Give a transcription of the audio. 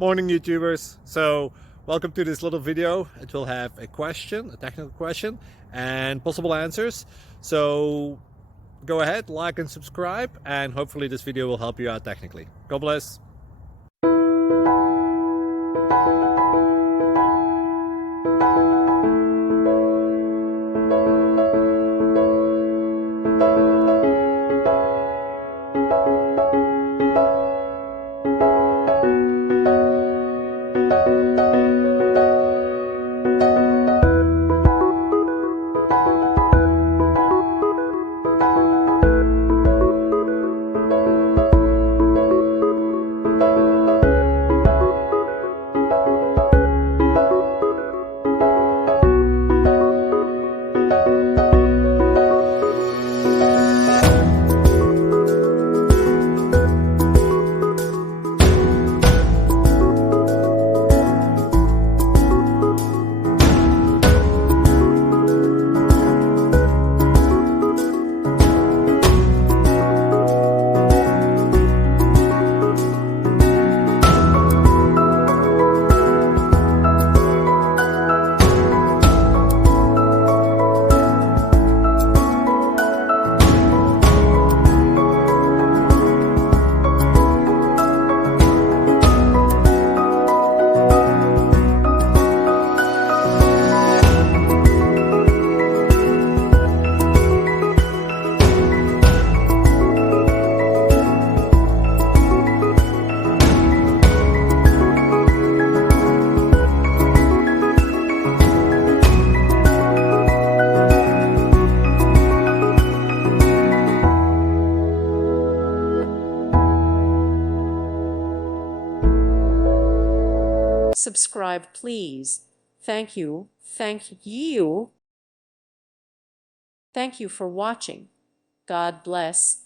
Morning YouTubers. So welcome to this little video. It will have a question, a technical question, and possible answers. So go ahead, like and subscribe, and hopefully this video will help you out technically. God bless. Subscribe, please. Thank you. Thank you. Thank you for watching. God bless.